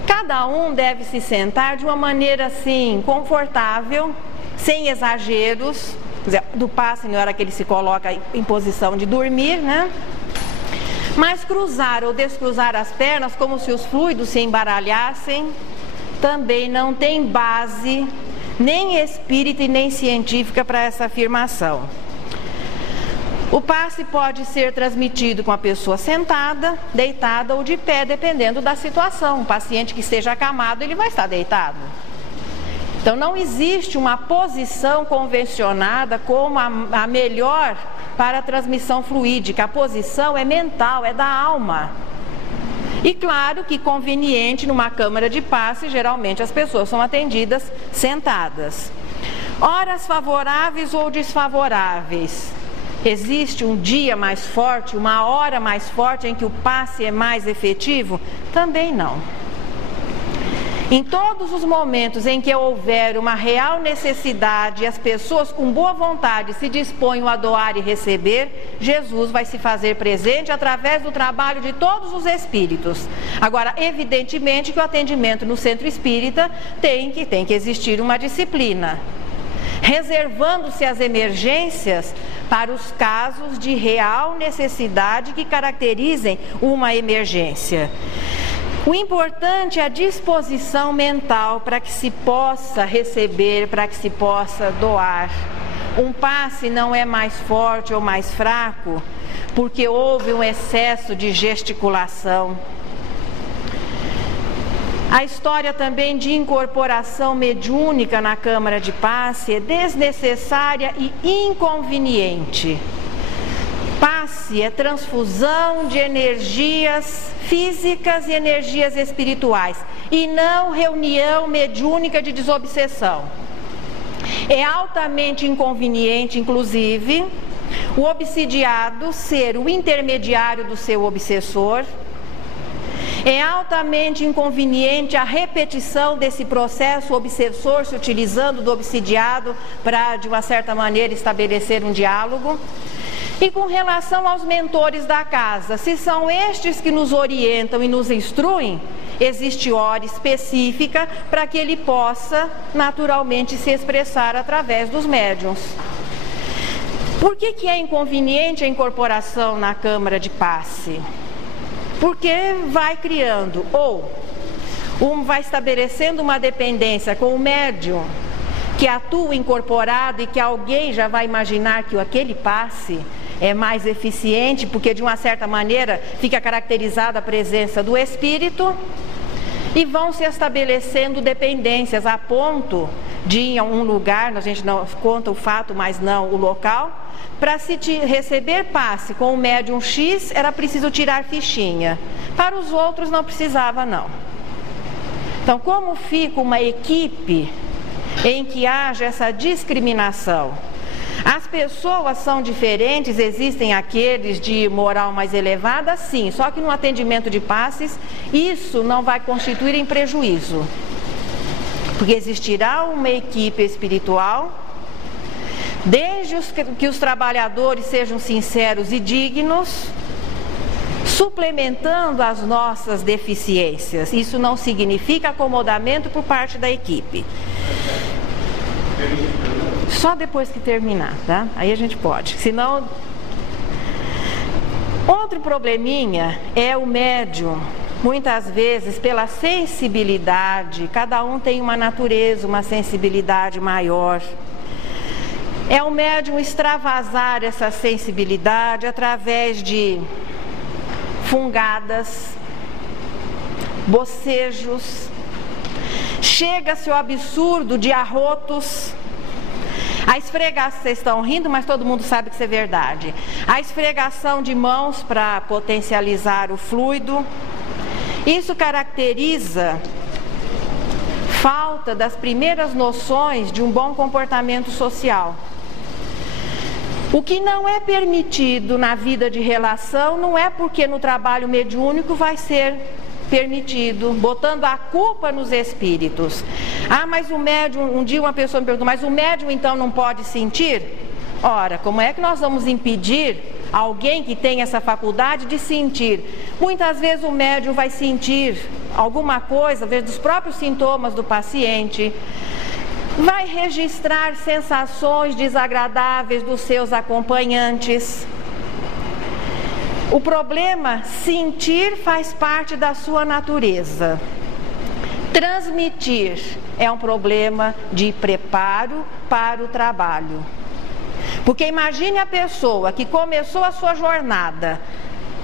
Cada um deve se sentar de uma maneira assim, confortável, sem exageros. Do passe na hora que ele se coloca em posição de dormir, né? Mas cruzar ou descruzar as pernas como se os fluidos se embaralhassem, também não tem base, nem espírita e nem científica para essa afirmação. O passe pode ser transmitido com a pessoa sentada, deitada ou de pé, dependendo da situação. Um paciente que esteja acamado, ele vai estar deitado. Então, não existe uma posição convencionada como a melhor para a transmissão fluídica. A posição é mental, é da alma. E claro que conveniente numa câmara de passe, geralmente as pessoas são atendidas sentadas. Horas favoráveis ou desfavoráveis. Existe um dia mais forte, uma hora mais forte em que o passe é mais efetivo? Também não. Em todos os momentos em que houver uma real necessidade e as pessoas com boa vontade se disponham a doar e receber, Jesus vai se fazer presente através do trabalho de todos os espíritos. Agora, evidentemente que o atendimento no centro espírita tem que existir uma disciplina, reservando-se as emergências para os casos de real necessidade que caracterizem uma emergência. O importante é a disposição mental para que se possa receber, para que se possa doar. Um passe não é mais forte ou mais fraco porque houve um excesso de gesticulação. A história também de incorporação mediúnica na câmara de passe é desnecessária e inconveniente. Passe é transfusão de energias físicas e energias espirituais, e não reunião mediúnica de desobsessão. É altamente inconveniente, inclusive, o obsidiado ser o intermediário do seu obsessor. É altamente inconveniente a repetição desse processo, o obsessor se utilizando do obsidiado para, de uma certa maneira, estabelecer um diálogo. E com relação aos mentores da casa, se são estes que nos orientam e nos instruem, existe hora específica para que ele possa naturalmente se expressar através dos médiuns. Por que é inconveniente a incorporação na câmara de passe? Porque vai criando vai estabelecendo uma dependência com o médium que atua incorporado e que alguém já vai imaginar que aquele passe é mais eficiente, porque de uma certa maneira fica caracterizada a presença do espírito, e vão se estabelecendo dependências a ponto de ir a um lugar, a gente não conta o fato, mas não o local. Para se receber passe com o médium X, era preciso tirar fichinha. Para os outros não precisava, não. Então, como fica uma equipe em que haja essa discriminação? As pessoas são diferentes, existem aqueles de moral mais elevada, sim, só que no atendimento de passes, isso não vai constituir em prejuízo. Porque existirá uma equipe espiritual, desde que os trabalhadores sejam sinceros e dignos, suplementando as nossas deficiências. Isso não significa acomodamento por parte da equipe. Só depois que terminar, tá? Aí a gente pode. Senão... Outro probleminha é o médium, muitas vezes pela sensibilidade, cada um tem uma natureza, uma sensibilidade maior. É o médium extravasar essa sensibilidade através de fungadas, bocejos, chega-se ao absurdo de arrotos. A esfregação, vocês estão rindo, mas todo mundo sabe que isso é verdade. A esfregação de mãos para potencializar o fluido. Isso caracteriza falta das primeiras noções de um bom comportamento social. O que não é permitido na vida de relação não é porque no trabalho mediúnico vai ser permitido, botando a culpa nos espíritos. Ah, mas o médium, um dia uma pessoa me perguntou, mas o médium então não pode sentir? Ora, como é que nós vamos impedir alguém que tem essa faculdade de sentir? Muitas vezes o médium vai sentir alguma coisa, às vezes dos próprios sintomas do paciente, vai registrar sensações desagradáveis dos seus acompanhantes. O problema, sentir faz parte da sua natureza. Transmitir é um problema de preparo para o trabalho. Porque imagine a pessoa que começou a sua jornada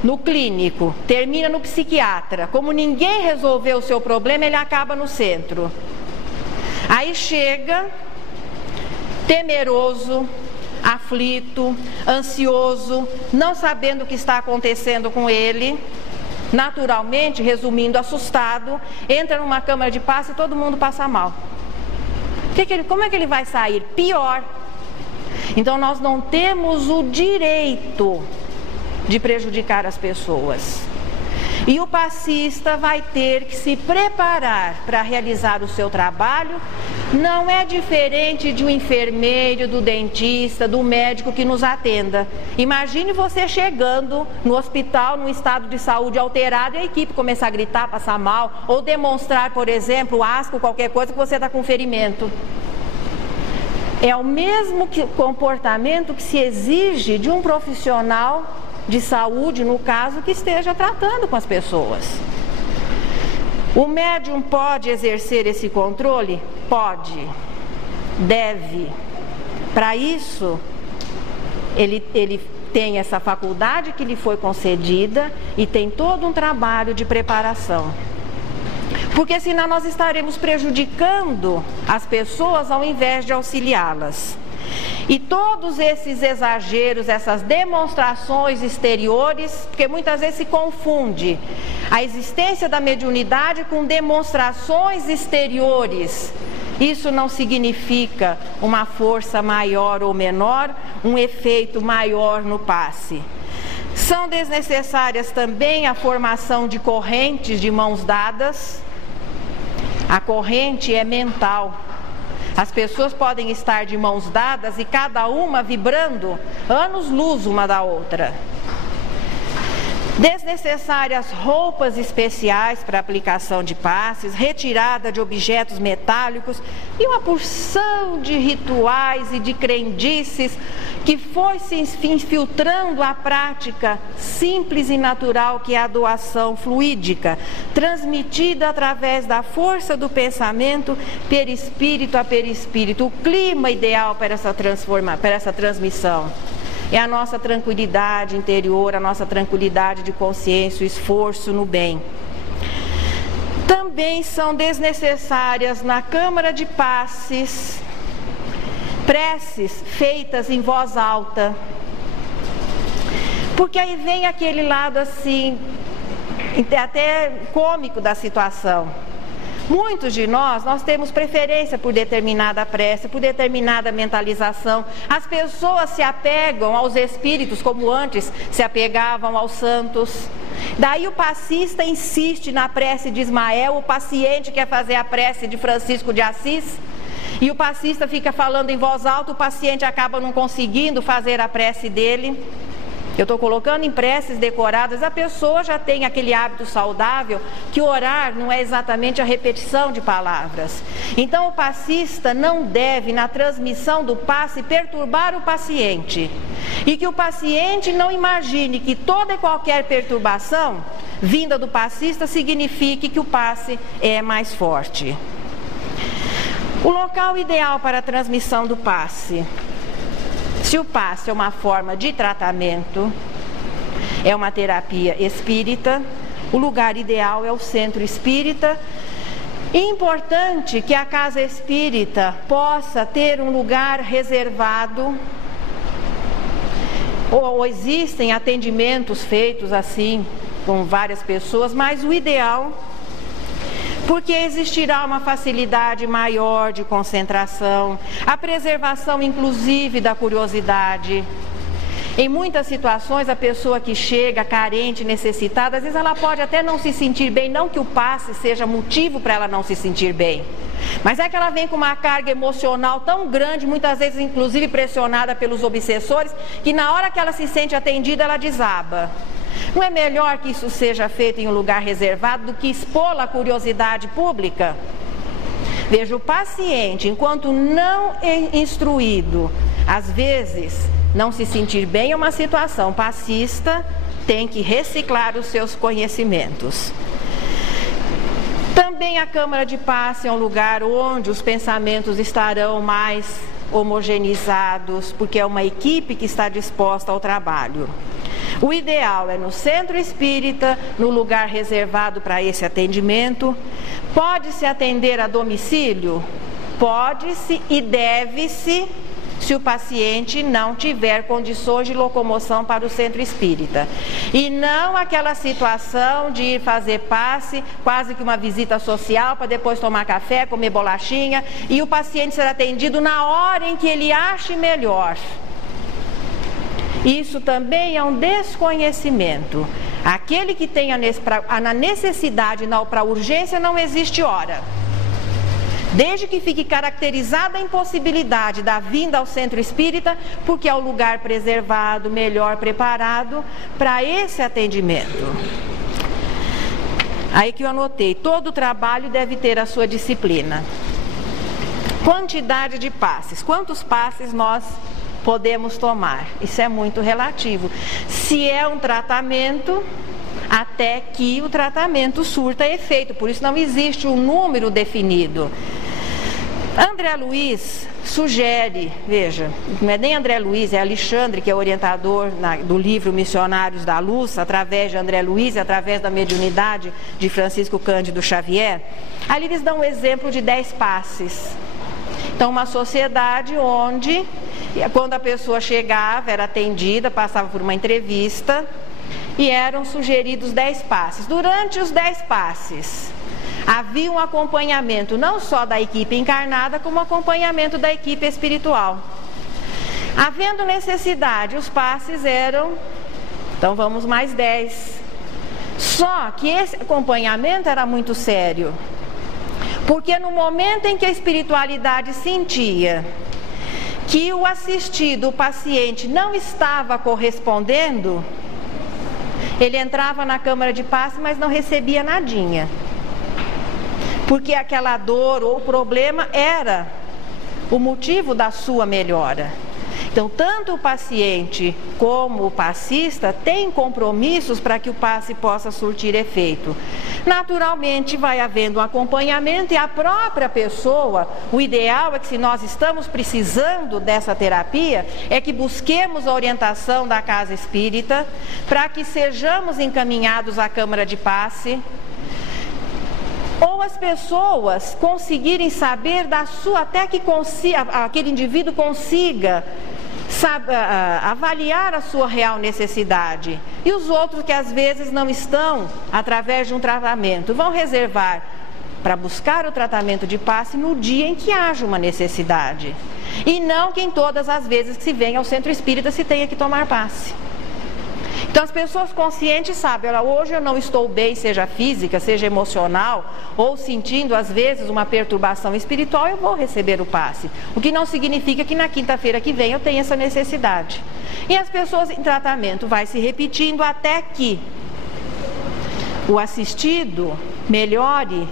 no clínico, termina no psiquiatra. Como ninguém resolveu o seu problema, ele acaba no centro. Aí chega temeroso, aflito, ansioso, não sabendo o que está acontecendo com ele, naturalmente, resumindo, assustado, entra numa câmara de passe e todo mundo passa mal. Como é que ele vai sair? Pior. Então nós não temos o direito de prejudicar as pessoas. E o passista vai ter que se preparar para realizar o seu trabalho. Não é diferente de um enfermeiro, do dentista, do médico que nos atenda. Imagine você chegando no hospital num estado de saúde alterado e a equipe começar a gritar, passar mal, ou demonstrar, por exemplo, asco, qualquer coisa que você está com ferimento. É o mesmo comportamento que se exige de um profissional de saúde, no caso, que esteja tratando com as pessoas. O médium pode exercer esse controle? Pode, deve. Para isso, ele tem essa faculdade que lhe foi concedida e tem todo um trabalho de preparação. porque senão nós estaremos prejudicando as pessoas ao invés de auxiliá-las. E todos esses exageros, essas demonstrações exteriores, porque muitas vezes se confunde a existência da mediunidade com demonstrações exteriores. Isso não significa uma força maior ou menor, um efeito maior no passe. São desnecessárias também a formação de correntes de mãos dadas. A corrente é mental. As pessoas podem estar de mãos dadas e cada uma vibrando anos-luz uma da outra. Desnecessárias roupas especiais para aplicação de passes, retirada de objetos metálicos e uma porção de rituais e de crendices que foi se infiltrando a prática simples e natural que é a doação fluídica, transmitida através da força do pensamento perispírito a perispírito. O clima ideal para essa transmissão é a nossa tranquilidade interior, a nossa tranquilidade de consciência, o esforço no bem. Também são desnecessárias na câmara de passes preces feitas em voz alta, porque aí vem aquele lado assim, até cômico da situação. Muitos de nós temos preferência por determinada prece, por determinada mentalização. As pessoas se apegam aos espíritos como antes se apegavam aos santos. Daí o passista insiste na prece de Ismael, o paciente quer fazer a prece de Francisco de Assis. E o passista fica falando em voz alta, o paciente acaba não conseguindo fazer a prece dele. Eu estou colocando em preces decoradas, a pessoa já tem aquele hábito saudável que orar não é exatamente a repetição de palavras. Então o passista não deve, na transmissão do passe, perturbar o paciente. E que o paciente não imagine que toda e qualquer perturbação vinda do passista signifique que o passe é mais forte. O local ideal para a transmissão do passe. Se o passe é uma forma de tratamento, é uma terapia espírita, o lugar ideal é o centro espírita. E importante que a casa espírita possa ter um lugar reservado, ou existem atendimentos feitos assim, com várias pessoas, mas o ideal, porque existirá uma facilidade maior de concentração, a preservação inclusive da curiosidade. Em muitas situações a pessoa que chega carente, necessitada, às vezes ela pode até não se sentir bem, não que o passe seja motivo para ela não se sentir bem, mas é que ela vem com uma carga emocional tão grande, muitas vezes inclusive pressionada pelos obsessores, que na hora que ela se sente atendida ela desaba. Não é melhor que isso seja feito em um lugar reservado do que expô-la à curiosidade pública? Veja, o paciente, enquanto não instruído, às vezes não se sentir bem é uma situação. O passista tem que reciclar os seus conhecimentos. Também a câmara de passe é um lugar onde os pensamentos estarão mais homogeneizados, porque é uma equipe que está disposta ao trabalho. O ideal é no centro espírita, no lugar reservado para esse atendimento. Pode-se atender a domicílio? Pode-se e deve-se, se o paciente não tiver condições de locomoção para o centro espírita. E não aquela situação de ir fazer passe, quase que uma visita social, para depois tomar café, comer bolachinha, e o paciente ser atendido na hora em que ele ache melhor. Isso também é um desconhecimento. Aquele que tem a necessidade para a urgência, não existe hora. Desde que fique caracterizada a impossibilidade da vinda ao centro espírita, porque é o lugar preservado, melhor preparado para esse atendimento. Aí que eu anotei, todo trabalho deve ter a sua disciplina. Quantidade de passes, quantos passes nós podemos tomar? Isso é muito relativo. Se é um tratamento, até que o tratamento surta efeito, por isso não existe um número definido. André Luiz sugere, veja, não é nem André Luiz, é Alexandre, que é orientador do livro Missionários da Luz, através de André Luiz e através da mediunidade de Francisco Cândido Xavier. Ali eles dão um exemplo de 10 passes. Então, uma sociedade onde, quando a pessoa chegava, era atendida, passava por uma entrevista e eram sugeridos 10 passes. Durante os 10 passes, havia um acompanhamento não só da equipe encarnada, como acompanhamento da equipe espiritual. Havendo necessidade, os passes eram, então vamos mais 10. Só que esse acompanhamento era muito sério, porque no momento em que a espiritualidade sentia que o assistido, o paciente, não estava correspondendo, ele entrava na câmara de passe, mas não recebia nadinha. Porque aquela dor ou problema era o motivo da sua melhora. Então, tanto o paciente como o passista têm compromissos para que o passe possa surtir efeito. Naturalmente, vai havendo um acompanhamento e a própria pessoa, o ideal é que, se nós estamos precisando dessa terapia, é que busquemos a orientação da casa espírita para que sejamos encaminhados à câmara de passe, ou as pessoas conseguirem saber da sua, até que aquele indivíduo consiga avaliar a sua real necessidade. E os outros que às vezes não estão, através de um tratamento, vão reservar para buscar o tratamento de passe no dia em que haja uma necessidade. E não que em todas as vezes que se venha ao centro espírita se tenha que tomar passe. Então as pessoas conscientes sabem, olha, hoje eu não estou bem, seja física, seja emocional, ou sentindo às vezes uma perturbação espiritual, eu vou receber o passe. O que não significa que na quinta-feira que vem eu tenha essa necessidade. E as pessoas em tratamento vai se repetindo até que o assistido melhore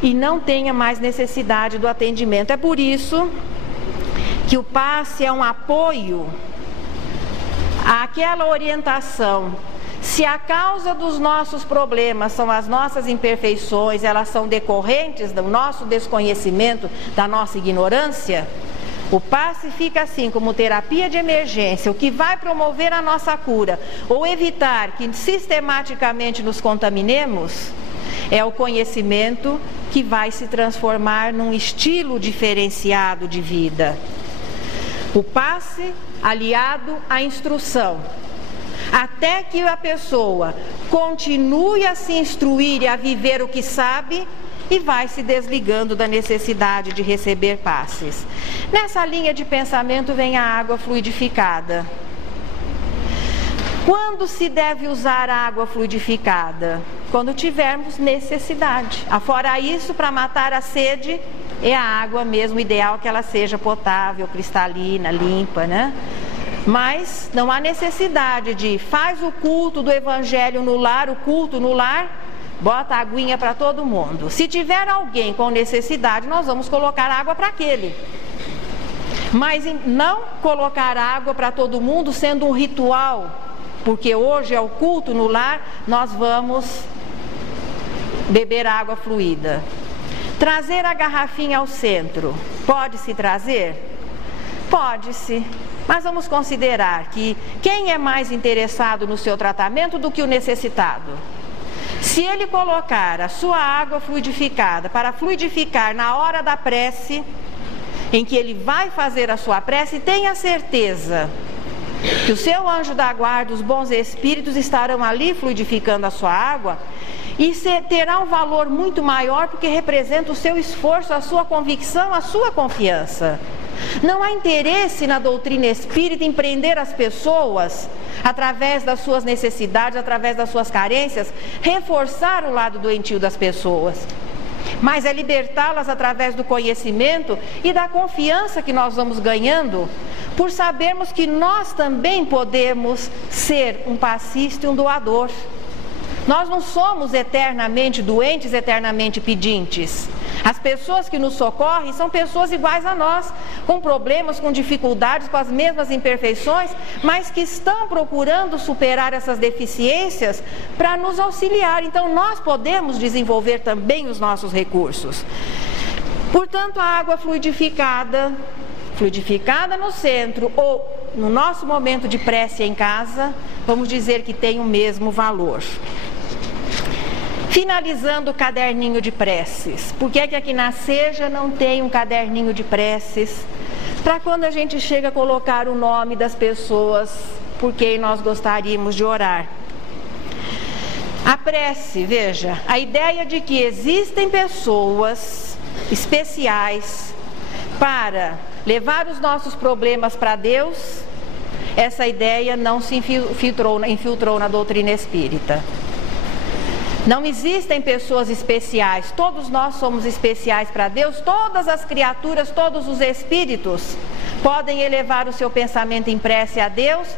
e não tenha mais necessidade do atendimento. É por isso que o passe é um apoio àquela orientação. Se a causa dos nossos problemas são as nossas imperfeições, elas são decorrentes do nosso desconhecimento, da nossa ignorância, o passe fica assim como terapia de emergência, o que vai promover a nossa cura ou evitar que sistematicamente nos contaminemos, é o conhecimento que vai se transformar num estilo diferenciado de vida. O passe aliado à instrução, até que a pessoa continue a se instruir e a viver o que sabe e vai se desligando da necessidade de receber passes. Nessa linha de pensamento vem a água fluidificada. Quando se deve usar a água fluidificada? Quando tivermos necessidade. Afora isso, para matar a sede, é a água mesmo, o ideal é que ela seja potável, cristalina, limpa, né? Mas não há necessidade de faz o culto do evangelho no lar, o culto no lar, bota a aguinha para todo mundo. Se tiver alguém com necessidade, nós vamos colocar água para aquele. Mas não colocar água para todo mundo sendo um ritual, porque hoje é o culto no lar, nós vamos beber água fluida. Trazer a garrafinha ao centro, pode-se trazer? Pode-se, mas vamos considerar que quem é mais interessado no seu tratamento do que o necessitado? Se ele colocar a sua água fluidificada para fluidificar na hora da prece, em que ele vai fazer a sua prece, tenha certeza que o seu anjo da guarda, os bons espíritos estarão ali fluidificando a sua água, e terá um valor muito maior porque representa o seu esforço, a sua convicção, a sua confiança. Não há interesse na doutrina espírita em prender as pessoas através das suas necessidades, através das suas carências, reforçar o lado doentio das pessoas. Mas é libertá-las através do conhecimento e da confiança que nós vamos ganhando, por sabermos que nós também podemos ser um passista e um doador. Nós não somos eternamente doentes, eternamente pedintes. As pessoas que nos socorrem são pessoas iguais a nós, com problemas, com dificuldades, com as mesmas imperfeições, mas que estão procurando superar essas deficiências para nos auxiliar. Então nós podemos desenvolver também os nossos recursos. Portanto, a água fluidificada fluidificada no centro ou no nosso momento de prece em casa, vamos dizer que tem o mesmo valor. Finalizando o caderninho de preces. Por que aqui na Seja não tem um caderninho de preces? Para quando a gente chega a colocar o nome das pessoas por quem nós gostaríamos de orar. A prece, veja, a ideia de que existem pessoas especiais para levar os nossos problemas para Deus, essa ideia não se infiltrou na doutrina espírita. Não existem pessoas especiais, todos nós somos especiais para Deus, todas as criaturas, todos os espíritos podem elevar o seu pensamento em prece a Deus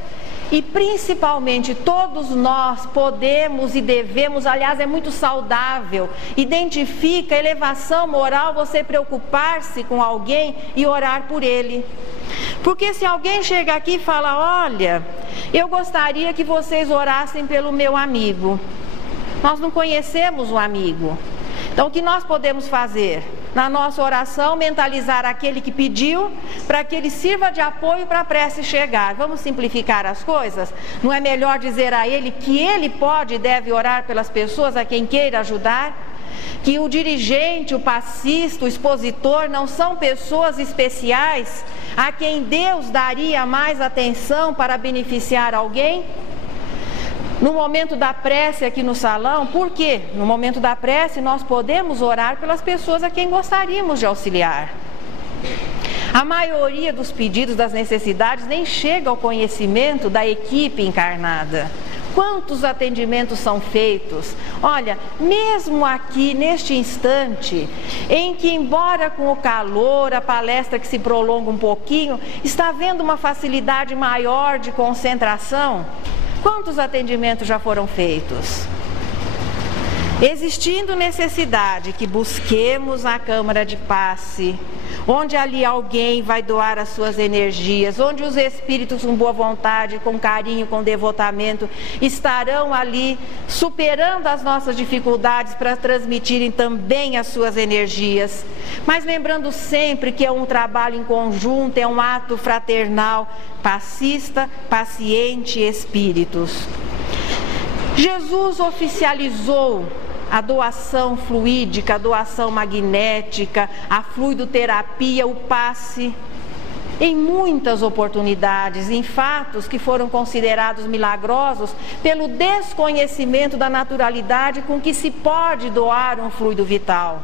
e principalmente todos nós podemos e devemos, aliás é muito saudável, identifica a elevação moral você preocupar-se com alguém e orar por ele. Porque se alguém chega aqui e fala, olha, eu gostaria que vocês orassem pelo meu amigo. Nós não conhecemos o amigo. Então o que nós podemos fazer? Na nossa oração, mentalizar aquele que pediu, para que ele sirva de apoio para a prece chegar. Vamos simplificar as coisas? Não é melhor dizer a ele que ele pode e deve orar pelas pessoas a quem queira ajudar? Que o dirigente, o passista, o expositor não são pessoas especiais a quem Deus daria mais atenção para beneficiar alguém? No momento da prece aqui no salão, por quê? No momento da prece nós podemos orar pelas pessoas a quem gostaríamos de auxiliar. A maioria dos pedidos, das necessidades, nem chega ao conhecimento da equipe encarnada. Quantos atendimentos são feitos? Olha, mesmo aqui neste instante, em que embora com o calor, a palestra que se prolonga um pouquinho, está havendo uma facilidade maior de concentração, quantos atendimentos já foram feitos? Existindo necessidade que busquemos a câmara de passe, onde ali alguém vai doar as suas energias, onde os espíritos com boa vontade, com carinho, com devotamento, estarão ali superando as nossas dificuldades para transmitirem também as suas energias. Mas lembrando sempre que é um trabalho em conjunto, é um ato fraternal, passista, paciente, espíritos. Jesus oficializou a doação fluídica, a doação magnética, a fluidoterapia, o passe, em muitas oportunidades, em fatos que foram considerados milagrosos pelo desconhecimento da naturalidade com que se pode doar um fluido vital.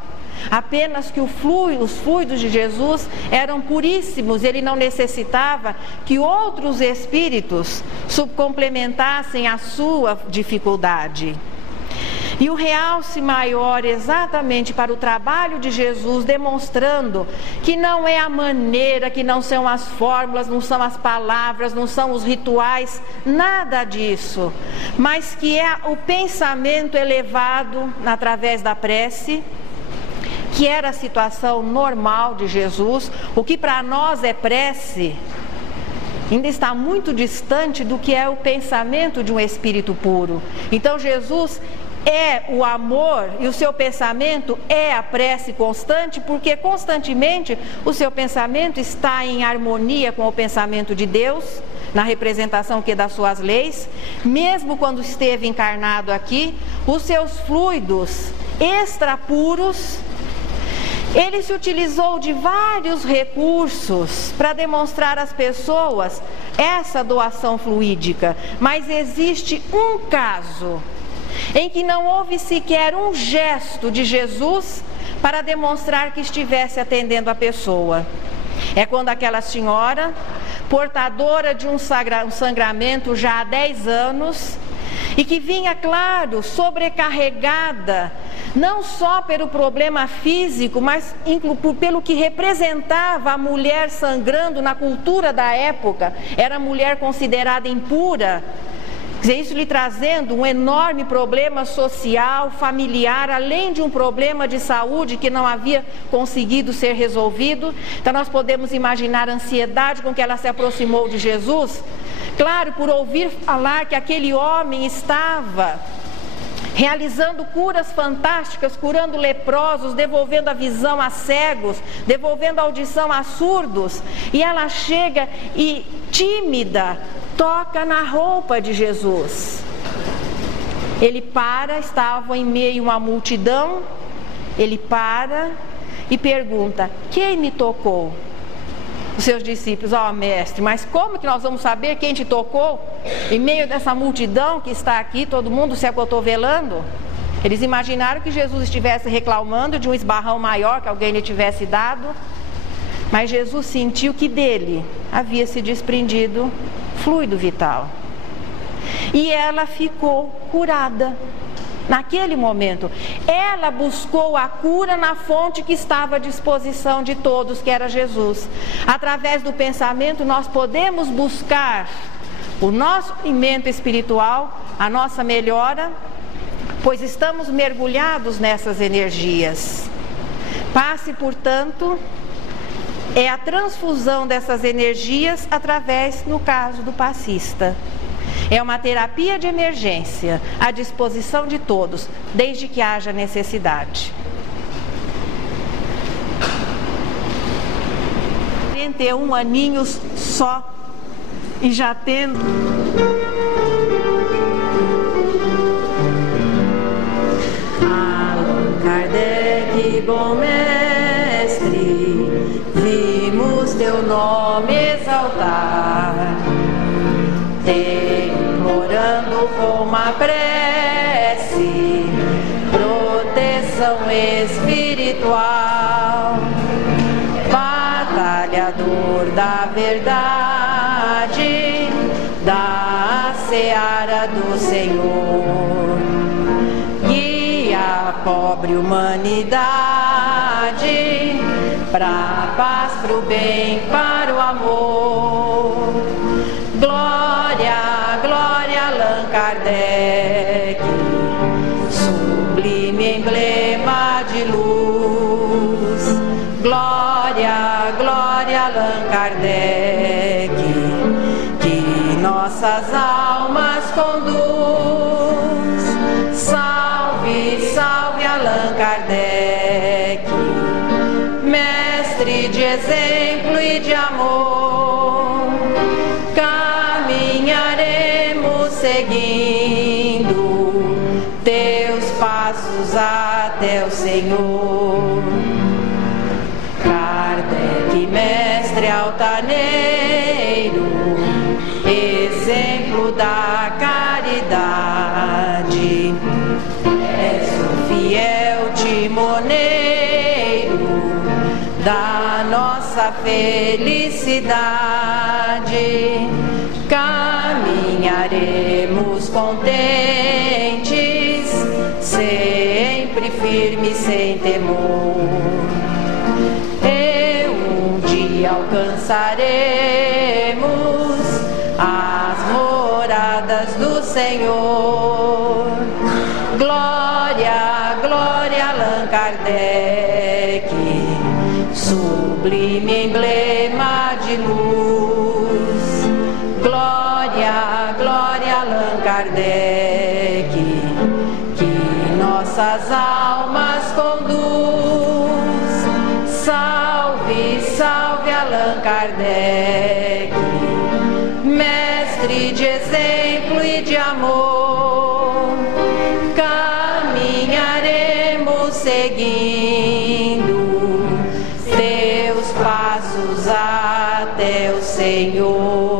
Apenas que os fluidos de Jesus eram puríssimos, ele não necessitava que outros espíritos subcomplementassem a sua dificuldade. E o realce maior exatamente para o trabalho de Jesus, demonstrando que não é a maneira, que não são as fórmulas, não são as palavras, não são os rituais, nada disso, mas que é o pensamento elevado através da prece, que era a situação normal de Jesus. O que para nós é prece ainda está muito distante do que é o pensamento de um espírito puro. Então Jesus é o amor e o seu pensamento é a prece constante, porque constantemente o seu pensamento está em harmonia com o pensamento de Deus, na representação que das suas leis. Mesmo quando esteve encarnado aqui, os seus fluidos extrapuros, ele se utilizou de vários recursos para demonstrar às pessoas essa doação fluídica, mas existe um caso em que não houve sequer um gesto de Jesus para demonstrar que estivesse atendendo a pessoa. É quando aquela senhora, portadora de um sangramento já há 10 anos, e que vinha, claro, sobrecarregada, não só pelo problema físico, mas pelo que representava a mulher sangrando na cultura da época. Era a mulher considerada impura. Quer dizer, isso lhe trazendo um enorme problema social, familiar, além de um problema de saúde que não havia conseguido ser resolvido. Então nós podemos imaginar a ansiedade com que ela se aproximou de Jesus. Claro, por ouvir falar que aquele homem estava realizando curas fantásticas, curando leprosos, devolvendo a visão a cegos, devolvendo a audição a surdos. E ela chega e, tímida, toca na roupa de Jesus. Ele para, estava em meio a uma multidão, ele para e pergunta: quem me tocou? Os seus discípulos: mestre, mas como que nós vamos saber quem te tocou? Em meio dessa multidão que está aqui, todo mundo se acotovelando. Eles imaginaram que Jesus estivesse reclamando de um esbarrão maior que alguém lhe tivesse dado. Mas Jesus sentiu que dele havia se desprendido fluido vital. E ela ficou curada. Naquele momento, ela buscou a cura na fonte que estava à disposição de todos, que era Jesus. Através do pensamento, nós podemos buscar o nosso alimento espiritual, a nossa melhora, pois estamos mergulhados nessas energias. Passe, portanto, é a transfusão dessas energias através, no caso do passista. É uma terapia de emergência à disposição de todos, desde que haja necessidade. 41 aninhos só e já tendo... Allan Kardec, bom mestre, vimos teu nome exaltar, implorando com uma prece proteção espiritual, batalhador da verdade, da seara do Senhor, guia a pobre humanidade pra paz, pro bem, para o amor. Glória, glória, Allan Kardec, sublime emblema de luz. Glória, glória, Allan Kardec, que nossas almas conduz. Salve, salve, Allan Kardec, mestre de exemplo e de amor. Caminharemos seguindo teus passos até o Senhor. Kardec, mestre altaneiro, exemplo da caridade, és o fiel timoneiro da nossa felicidade. Caminharemos contentes, sempre firmes, sem temor. E um dia alcançaremos as moradas do Senhor. Glória, glória, Allan Kardec, sublime emblema de luz. Glória, glória, Allan Kardec, que nossas almas conduz. Salve, salve, Allan Kardec, mestre de exemplo e de amor. Caminharemos seguindo teus passos até o Senhor.